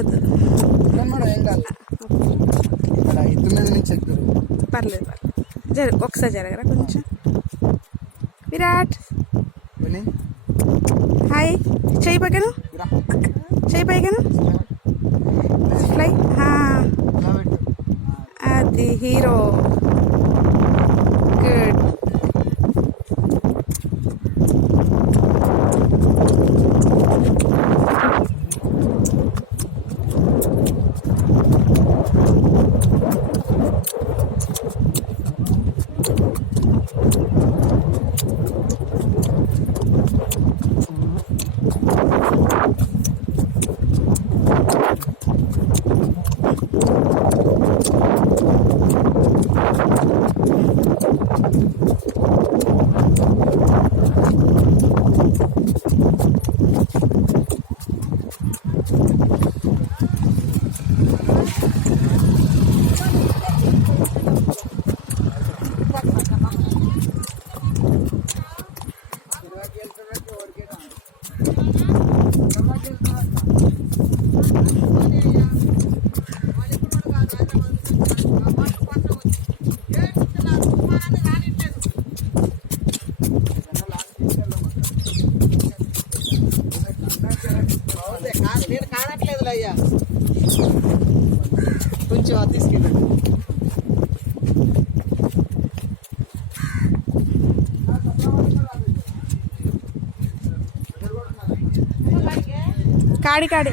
వద్దు మేడం ఏం కాదు ఇక్కడ ఇద్దు మీద నుంచి ఎక్కురు పర్లేదు ఒకసారి జరగరా కొంచెం. విరాట్ హాయ్, చెయ్యి పక్కన, చెయ్యి పైకను ఫ్లై. అది హీరో. గుడ్. నేను కానట్లేదు అయ్యా, కొంచెం తీసుకెళ్ళండి. కాడి కాడి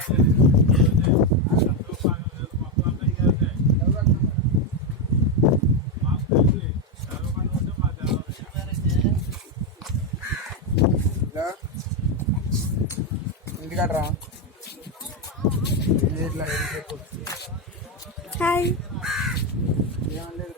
ఇంటికాడ రా. హాయ్. ఏమలేదు